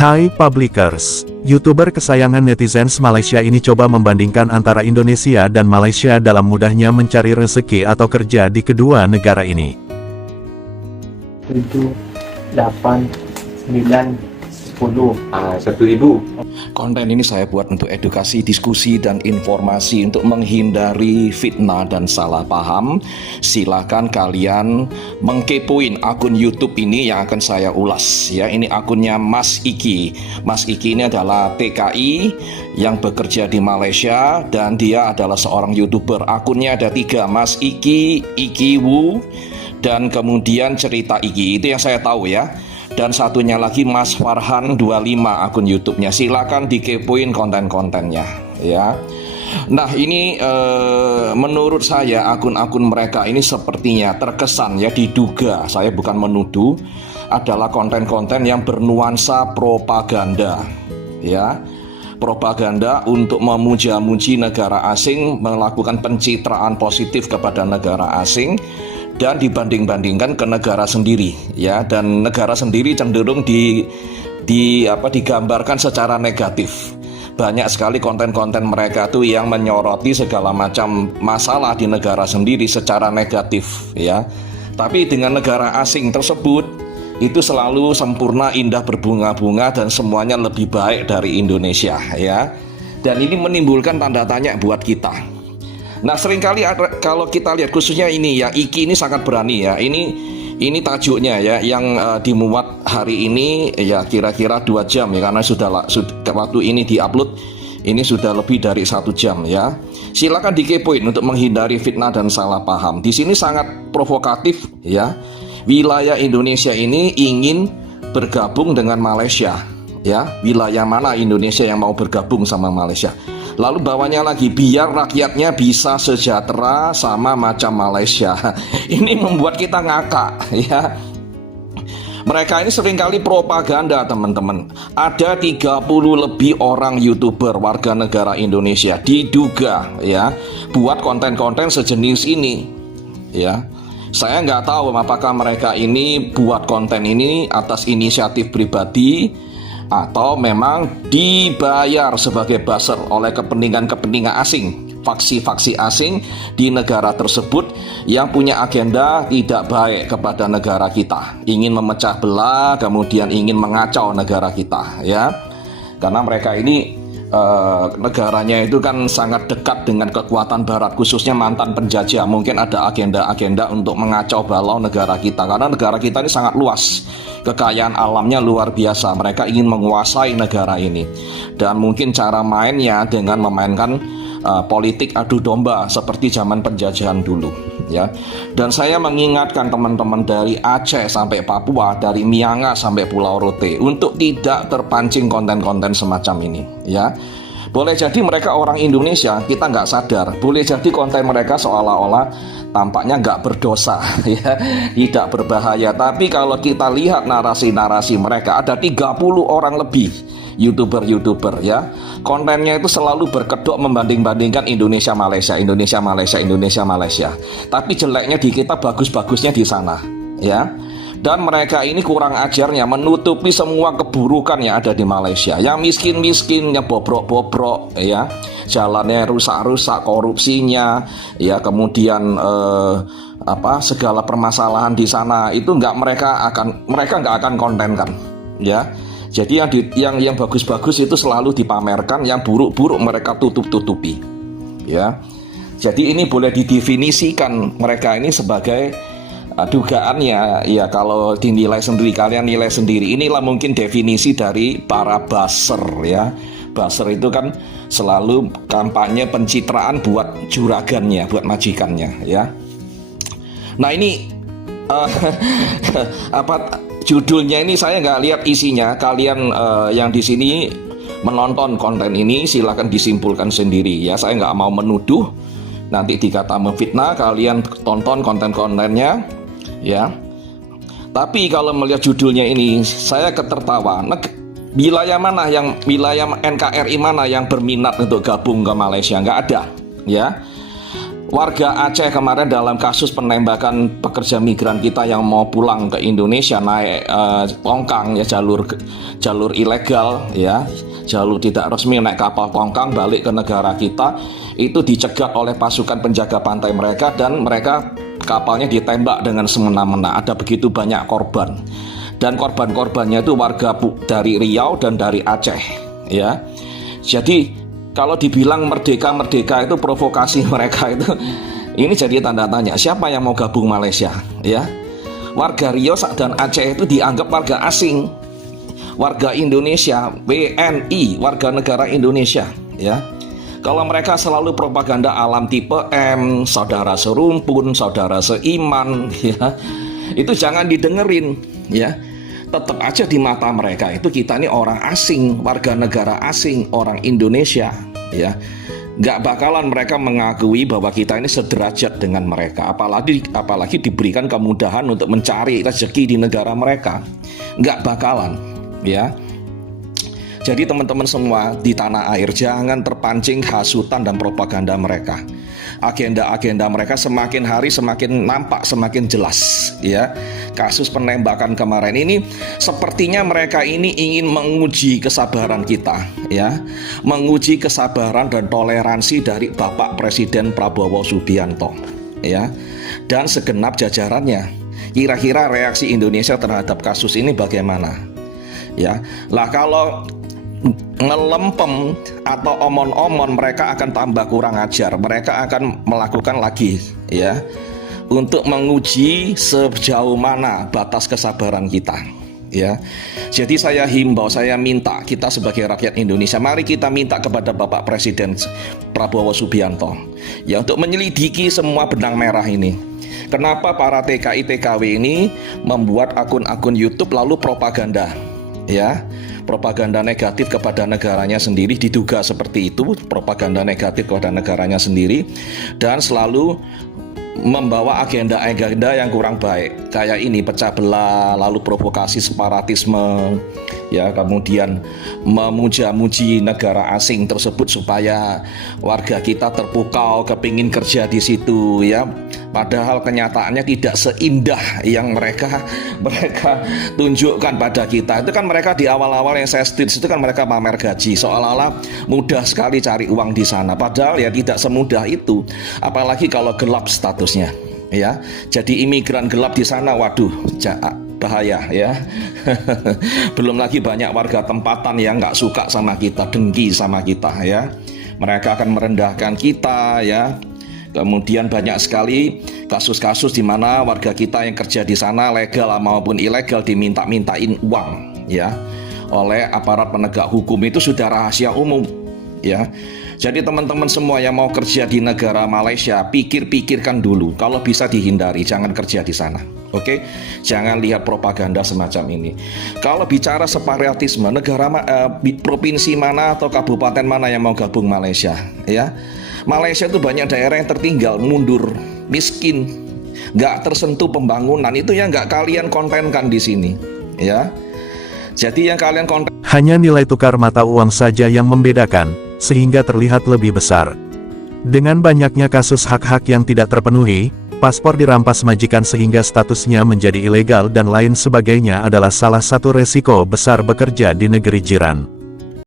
Hai Publikers, YouTuber kesayangan netizens Malaysia ini coba membandingkan antara Indonesia dan Malaysia dalam mudahnya mencari rezeki atau kerja di kedua negara ini. 7, 8, 9, 10. 1.000. Konten ini saya buat untuk edukasi, diskusi, dan informasi untuk menghindari fitnah dan salah paham. Silakan kalian mengkepoin akun YouTube ini yang akan saya ulas ya. Ini akunnya Mas Iki. Mas Iki ini adalah TKI yang bekerja di Malaysia dan dia adalah seorang YouTuber. Akunnya ada 3, Mas Iki, Iki Wu, dan kemudian Cerita Iki. Itu yang saya tahu ya. Dan satunya lagi Mas Farhan 25 akun YouTube-nya. Silakan dikepoin konten-kontennya ya. Nah ini menurut saya akun-akun mereka ini sepertinya terkesan ya, diduga, saya bukan menuduh, adalah konten-konten yang bernuansa propaganda ya. Propaganda untuk memuja-muji negara asing, melakukan pencitraan positif kepada negara asing, dan dibanding-bandingkan ke negara sendiri ya, dan negara sendiri cenderung digambarkan secara negatif. Banyak sekali konten-konten mereka tuh yang menyoroti segala macam masalah di negara sendiri secara negatif ya. Tapi dengan negara asing tersebut itu selalu sempurna, indah, berbunga-bunga, dan semuanya lebih baik dari Indonesia ya. Dan ini menimbulkan tanda tanya buat kita. Nah seringkali kalau kita lihat khususnya ini ya, Iki ini sangat berani ya. Ini tajuknya ya, yang dimuat hari ini ya kira-kira 2 jam ya, karena sudah waktu ini diupload ini sudah lebih dari 1 jam ya. Silakan dikepoin untuk menghindari fitnah dan salah paham. Di sini sangat provokatif ya. Wilayah Indonesia ini ingin bergabung dengan Malaysia ya. Wilayah mana Indonesia yang mau bergabung sama Malaysia? Lalu bawahnya lagi, biar rakyatnya bisa sejahtera sama macam Malaysia. Ini membuat kita ngakak ya. Mereka ini seringkali propaganda teman-teman. Ada 30 lebih orang YouTuber warga negara Indonesia diduga ya buat konten-konten sejenis ini ya. Saya nggak tahu apakah mereka ini buat konten ini atas inisiatif pribadi atau memang dibayar sebagai buzzer oleh kepentingan-kepentingan asing, faksi-faksi asing di negara tersebut yang punya agenda tidak baik kepada negara kita, ingin memecah belah, kemudian ingin mengacau negara kita ya. Karena mereka ini negaranya itu kan sangat dekat dengan kekuatan barat, khususnya mantan penjajah. Mungkin ada agenda-agenda untuk mengacau balau negara kita, karena negara kita ini sangat luas, kekayaan alamnya luar biasa. Mereka ingin menguasai negara ini, dan mungkin cara mainnya dengan memainkan politik adu domba seperti zaman penjajahan dulu ya. Dan saya mengingatkan teman-teman dari Aceh sampai Papua, dari Miangas sampai Pulau Rote, untuk tidak terpancing konten-konten semacam ini ya. Boleh jadi mereka orang Indonesia, kita nggak sadar. Boleh jadi konten mereka seolah-olah tampaknya nggak berdosa ya, tidak berbahaya. Tapi kalau kita lihat narasi-narasi mereka, ada 30 orang lebih YouTuber ya, kontennya itu selalu berkedok membanding-bandingkan Indonesia Malaysia, Indonesia Malaysia, Indonesia Malaysia. Tapi jeleknya di kita, bagus-bagusnya di sana ya. Dan mereka ini kurang ajarnya menutupi semua keburukan yang ada di Malaysia. Yang miskin-miskinnya bobrok-bobrok ya, jalannya rusak-rusak, korupsinya ya, kemudian segala permasalahan di sana itu mereka nggak akan kontenkan ya. Jadi yang bagus-bagus itu selalu dipamerkan, yang buruk-buruk mereka tutup-tutupi ya. Jadi ini boleh didefinisikan mereka ini sebagai dugaannya ya, kalau dinilai sendiri, kalian nilai sendiri. Inilah mungkin definisi dari para buzzer ya. Buzzer itu kan selalu kampanye pencitraan buat juragannya, buat majikannya ya. Nah ini judulnya ini saya nggak lihat isinya. Kalian yang di sini menonton konten ini silakan disimpulkan sendiri ya. Saya nggak mau menuduh, nanti dikata memfitnah. Kalian tonton konten-kontennya ya. Tapi kalau melihat judulnya ini, saya ketertawa. Wilayah NKRI mana yang berminat untuk gabung ke Malaysia? Nggak ada ya. warga Aceh kemarin dalam kasus penembakan pekerja migran kita yang mau pulang ke Indonesia naik tongkang ya, jalur ilegal ya, jalur tidak resmi, naik kapal tongkang balik ke negara kita, itu dicegat oleh pasukan penjaga pantai mereka dan mereka kapalnya ditembak dengan semena-mena. Ada begitu banyak korban dan korban-korbannya itu warga dari Riau dan dari Aceh ya. Jadi kalau dibilang merdeka itu provokasi mereka itu, ini jadi tanda tanya, siapa yang mau gabung Malaysia ya? Warga Riau dan Aceh itu dianggap warga asing, warga Indonesia, WNI, warga negara Indonesia ya. Kalau mereka selalu propaganda alam tipe M, saudara serumpun, saudara seiman ya, itu jangan didengerin ya. Tetap aja di mata mereka itu kita ini orang asing, warga negara asing, orang Indonesia ya. Nggak bakalan mereka mengakui bahwa kita ini sederajat dengan mereka, apalagi diberikan kemudahan untuk mencari rezeki di negara mereka. Nggak bakalan ya. Jadi teman-teman semua di tanah air, jangan terpancing hasutan dan propaganda mereka. Agenda-agenda mereka semakin hari semakin nampak, semakin jelas ya. Kasus penembakan kemarin ini sepertinya mereka ini ingin menguji kesabaran kita ya, menguji kesabaran dan toleransi dari Bapak Presiden Prabowo Subianto ya, dan segenap jajarannya. Kira-kira reaksi Indonesia terhadap kasus ini bagaimana ya? Lah kalau ngelempem atau omon-omon, mereka akan tambah kurang ajar. Mereka akan melakukan lagi ya, untuk menguji sejauh mana batas kesabaran kita ya. Jadi saya himbau, saya minta kita sebagai rakyat Indonesia, mari kita minta kepada Bapak Presiden Prabowo Subianto ya, untuk menyelidiki semua benang merah ini. Kenapa para TKI TKW ini membuat akun-akun YouTube lalu propaganda ya, propaganda negatif kepada negaranya sendiri, diduga seperti itu, propaganda negatif kepada negaranya sendiri, dan selalu membawa agenda-agenda yang kurang baik kayak ini, pecah belah, lalu provokasi separatisme ya, kemudian memuja-muji negara asing tersebut supaya warga kita terpukau kepingin kerja di situ ya. Padahal kenyataannya tidak seindah yang mereka tunjukkan pada kita. Itu kan mereka di awal-awal yang saya stage itu kan mereka pamer gaji, seolah-olah mudah sekali cari uang di sana. Padahal ya tidak semudah itu. Apalagi kalau gelap statusnya ya. Jadi imigran gelap di sana, waduh, bahaya ya. Belum lagi banyak warga tempatan yang nggak suka sama kita, dengki sama kita ya. Mereka akan merendahkan kita ya. Kemudian banyak sekali kasus-kasus di mana warga kita yang kerja di sana legal maupun ilegal diminta-mintain uang ya oleh aparat penegak hukum. Itu sudah rahasia umum ya. Jadi teman-teman semua yang mau kerja di negara Malaysia, pikir-pikirkan dulu. Kalau bisa dihindari, jangan kerja di sana. Oke, jangan lihat propaganda semacam ini. Kalau bicara separatisme, negara provinsi mana atau kabupaten mana yang mau gabung Malaysia ya? Malaysia itu banyak daerah yang tertinggal, mundur, miskin, nggak tersentuh pembangunan. Itu yang nggak kalian kontenkan di sini ya. Jadi yang kalian konten hanya nilai tukar mata uang saja yang membedakan, sehingga terlihat lebih besar. Dengan banyaknya kasus hak-hak yang tidak terpenuhi, paspor dirampas majikan sehingga statusnya menjadi ilegal dan lain sebagainya adalah salah satu resiko besar bekerja di negeri jiran.